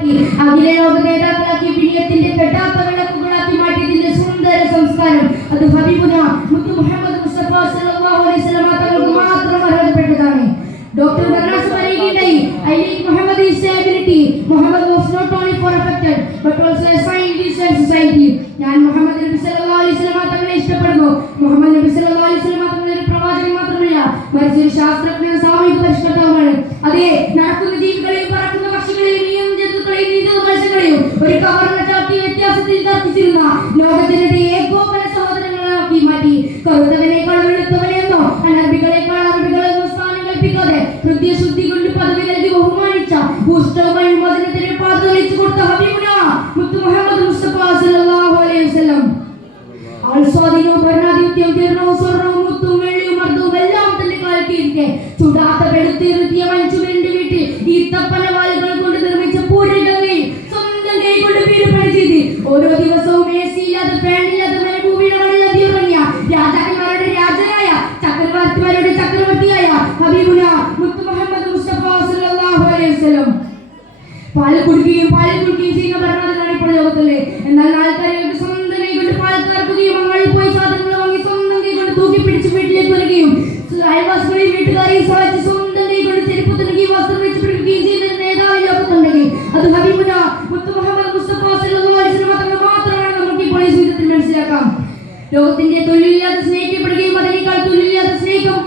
അഖില ലോക നേതാക്കളാക്കി വിനയത്തിന്റെ കെട്ടാത്ത വിളക്കുകളാക്കി മാറ്റിയതിന്റെ സുന്ദര സംസ്കാരം അത് ഹബീബുന മുത്തു മുഹമ്മദ് മുസ്തഫ സല്ലല്ലാഹു അലൈഹി വസല്ലം തങ്ങൾക്ക് മാത്രം അർഹതപ്പെട്ടതാണ്. Dr. Barras Marigindai, I like Muhammad's stability. Muhammad was not only perfected but also a scientist and society. ഞാൻ മുഹമ്മദ് നബി സല്ലല്ലാഹു അലൈഹി വസല്ലം തങ്ങളെ ഇഷ്ടപ്പെടുന്നു. മുഹമ്മദ് നബി സല്ലല്ലാഹു അലൈഹി വസല്ലം തങ്ങൾ ഒരു പ്രവാചകൻ മാത്രമല്ല, മറിച്ച് ഒരു ശാസ്ത്രജ്ഞൻ, സാമൂഹിക പരിഷ്കർത്താവുമാണ്. അതെ, നടക്കുന്ന ജീവികളെയും പറക്കുന്ന പക്ഷികളെയും ജന്തുക്കളെയും നീതുപദേശങ്ങളെയും ഒരു കവർന്ന ചാട്ടി വ്യത്യാസത്തിൽ കത്തിച്ചിരുന്ന ലോകജനതയെ ഏകോപന സഹോദരങ്ങളാക്കി മാറ്റി. കറുത്തവനേക്കാൾ വെളുത്തവനെന്നോ അനർബികളെക്കാൾ അറബികളെന്നോ സ്ഥാനം കൽപ്പിക്കാതെ ഹൃദയശുദ്ധി കൊണ്ട് പദവി നൽകി ബഹുമാനിച്ച പുസ്തകമായി വിമോചനത്തിന് പാത തെളിച്ചു കൊടുത്ത ഹബീബുന മുത്തു മുഹമ്മദ് മുസ്തഫ സല്ലല്ലാഹു അലൈഹി വസല്ലം. ആൾസ്വാധീനവും ഭരണാധിപത്യവും തീർണവും സ്വർണവും മുത്തും വെള്ളിയും മർദ്ദവും എല്ലാം തന്റെ കാലത്തിരിക്കെ ചുടാത്ത വെളുത്തിരുത്തിയ മനുഷ്യന്റെ വീട്ടിൽ ഈത്തപ്പന വാലുകൾ കൊണ്ട് നിർമ്മിച്ച പൂരഗംഗയിൽ സ്വന്തം കൈ കൊണ്ട് വീട് പണി ചെയ്ത് ഓരോ ദിവസവും AC-ഇല്ലാതെ ഫാനില്ലാതെ മരുഭൂമിയുടെ മണ്ണിലതി ഇറങ്ങിയ രാജാക്കന്മാരുടെ രാജനായ ചക്രവർത്തിമാരുടെ ചക്രവർത്തിയായ ഹബീബുന മുത്തു മുഹമ്മദ് മുസ്തഫ സല്ലല്ലാഹു അലൈഹി വസല്ലം. പാല് കുടിക്കുകയും ചെയ്യുന്ന ഭരണാധികാരി ഇപ്പോൾ ലോകത്തല്ലേ. എന്നാൽ ആൾക്കാരുടെ സ്വന്തം കൈ കൊണ്ട് പാൽ കറക്കുകയും മങ്ങളിൽ പോയി സാധനങ്ങൾ വാങ്ങി സ്വന്തം കൈ കൊണ്ട് തൂക്കി പിടിച്ച് വീട്ടിലേക്ക് വരികയും അയൽവാസികളെയും വീട്ടുകാരെയും സഹായിച്ച് സ്വന്തം കൈ കൊണ്ട് ചെരുപ്പ് തുന്നുകയും വസ്ത്രം വെച്ച് പിടിക്കുകയും ചെയ്യുന്ന നേതാവ് ലോകത്തുണ്ടെങ്കിൽ അത് ഹബീബുന മുത്തു മുഹമ്മദ് മുസ്തഫ സല്ലല്ലാഹു അലൈഹി വസല്ലം തങ്ങൾ മാത്രമാണ്. നമുക്ക് ഇപ്പോൾ ഈ സൂചത്തിൽ മനസ്സിലാക്കാം. ലോകത്തിന്റെ തൊഴിലില്ലാതെ സ്നേഹിക്കപ്പെടുകയും അതിനേക്കാൾ തൊഴിലില്ലാതെ സ്നേഹം